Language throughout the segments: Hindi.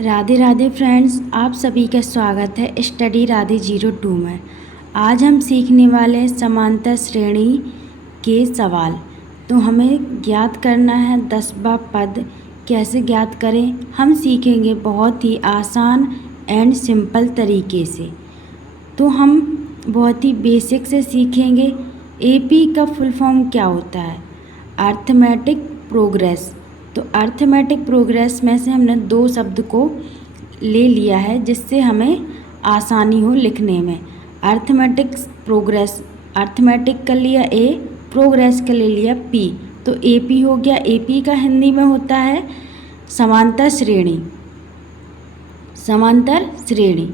राधे राधे फ्रेंड्स, आप सभी का स्वागत है स्टडी राधे 02 में। आज हम सीखने वाले हैं समांतर श्रेणी के सवाल। तो हमें ज्ञात करना है 10वां पद। कैसे ज्ञात करें हम सीखेंगे बहुत ही आसान एंड सिंपल तरीके से। तो हम बहुत ही बेसिक से सीखेंगे। एपी का फुल फॉर्म क्या होता है? Arithmetic progress. तो अर्थमेटिक प्रोग्रेस में से हमने दो शब्द को ले लिया है जिससे हमें आसानी हो लिखने में। अर्थमेटिक प्रोग्रेस, अर्थमेटिक का लिया ए, प्रोग्रेस का ले लिया पी, तो एपी हो गया। एपी का हिंदी में होता है समांतर श्रेणी। समांतर श्रेणी।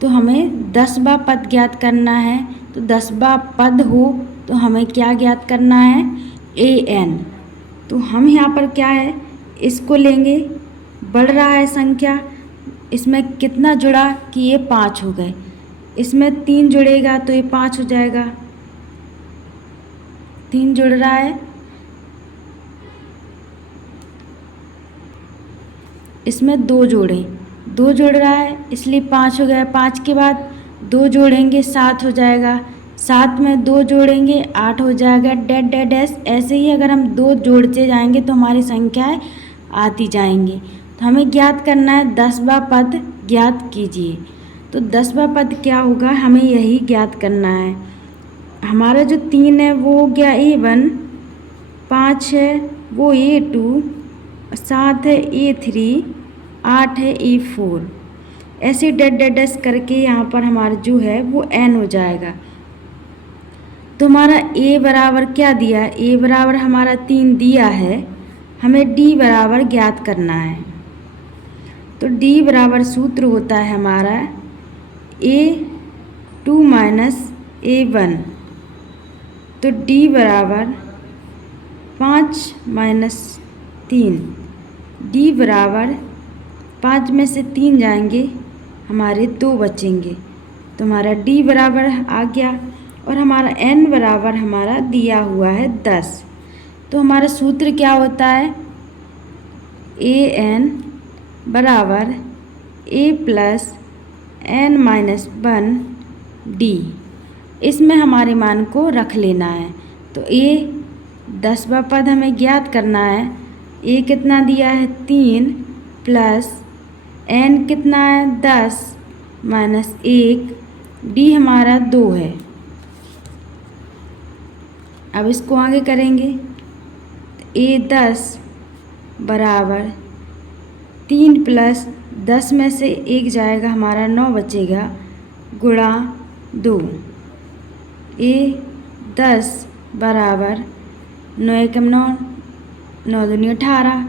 तो हमें 10वां पद ज्ञात करना है। तो 10वां पद हो तो हमें क्या ज्ञात करना है? A N. तो हम यहाँ पर क्या है, इसको लेंगे, बढ़ रहा है संख्या, इसमें कितना जुड़ा कि ये 5 हो गए। इसमें 3 जुड़ेगा तो ये 5 हो जाएगा। 3 जुड़ रहा है, इसमें 2 जोड़ें, 2 जुड़ रहा है इसलिए 5 हो गया। 5 के बाद 2 जोड़ेंगे 7 हो जाएगा। 7 में 2 जोड़ेंगे 8 हो जाएगा। Dead dead S. ऐसे ही अगर हम 2 जोड़ते जाएंगे तो हमारी संख्याएं आती जाएंगी। तो हमें ज्ञात करना है 10वां पद ज्ञात कीजिए। तो 10वां पद क्या होगा, हमें यही ज्ञात करना है। हमारा जो 3 है वो हो गया A1, 5 है वो A2, 7 है A3, 8 है A4। ऐसे डेड डेड एस करके यहाँ पर हमारा जो है वो n हो जाएगा। तो हमारा a बराबर क्या दिया है? a बराबर हमारा 3 दिया है। हमें d बराबर ज्ञात करना है। तो d बराबर सूत्र होता है हमारा A2 माइनस A1। तो d बराबर 5 माइनस 3। d बराबर 5 में से 3 जाएंगे, हमारे 2 बचेंगे। तो हमारा d बराबर आ गया और हमारा n बराबर हमारा दिया हुआ है 10। तो हमारा सूत्र क्या होता है? an बराबर a plus n minus 1 d। इसमें हमारे मान को रख लेना है। तो a 10वां पद हमें ज्ञात करना है। a कितना दिया है? 3 प्लस n कितना है? 10 माइनस 1, d हमारा 2 है। अब इसको आगे करेंगे। A10 बराबर 3 प्लस 10 में से 1 जाएगा, हमारा 9 बचेगा, गुणा 2। A10 बराबर 9 एकम 9, 9 दूनी 18,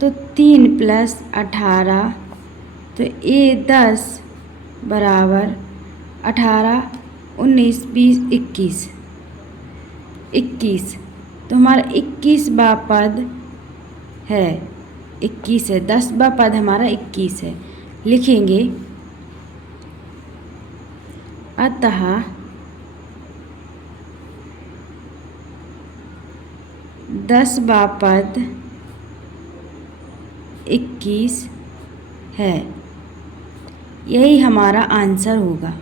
तो 3 प्लस 18। तो A10 बराबर 18, 19, 20, 21, 21। तो हमारा 21वां पद है, 21 है। 10वां पद हमारा 21 है। लिखेंगे अतः दसवां पद 21 है। यही हमारा आंसर होगा।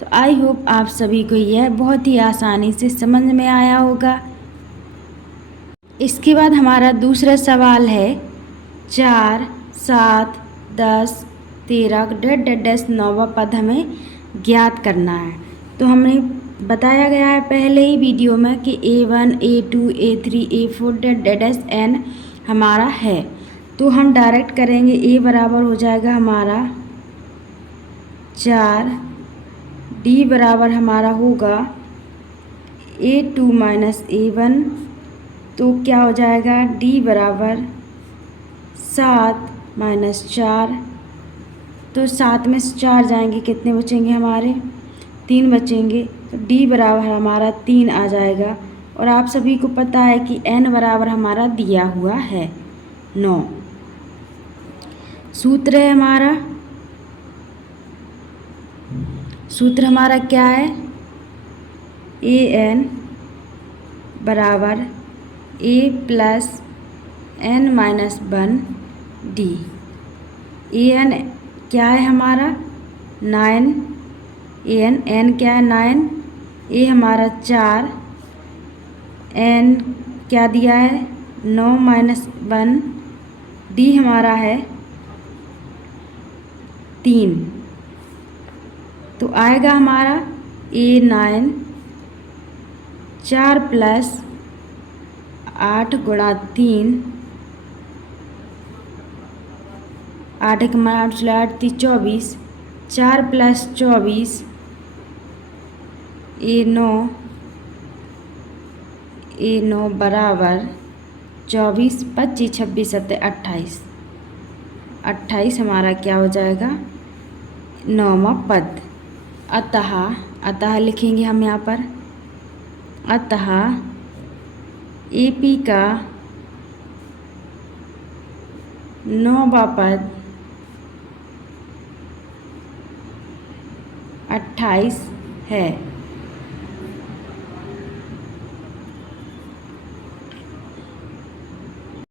तो आई होप आप सभी को यह बहुत ही आसानी से समझ में आया होगा। इसके बाद हमारा दूसरा सवाल है 4, 7, 10, 13 डेड डेड डैश 9वां पद हमें ज्ञात करना है। तो हमें बताया गया है पहले ही वीडियो में कि A1, A2, A3, A4 dead dead dash n हमारा है। तो हम डायरेक्ट करेंगे। A बराबर हो जाएगा हमारा 4, d बराबर हमारा होगा A2 माइनस A1। तो क्या हो जाएगा? d बराबर 7 माइनस 4। तो 7 में से 4 जाएंगे, कितने बचेंगे हमारे? 3 बचेंगे। तो d बराबर हमारा 3 आ जाएगा। और आप सभी को पता है कि n बराबर हमारा दिया हुआ है 9। सूत्र है हमारा, सूत्र हमारा क्या है? an बराबर a plus n minus 1 d। N क्या है हमारा 9, एन क्या है 9, ए हमारा 4, एन क्या दिया है 9 - 1, डी हमारा है 3। तो आएगा हमारा A9 4 + 8 × 3, 8 × 8 = 8 × 24, 4 + 24 A9 बराबर 24, 25, 26, 27, 28, 28 हमारा क्या हो जाएगा 9वां पद। अतः लिखेंगे हम यहाँ पर, अतः AP का 9वां पद 28 है।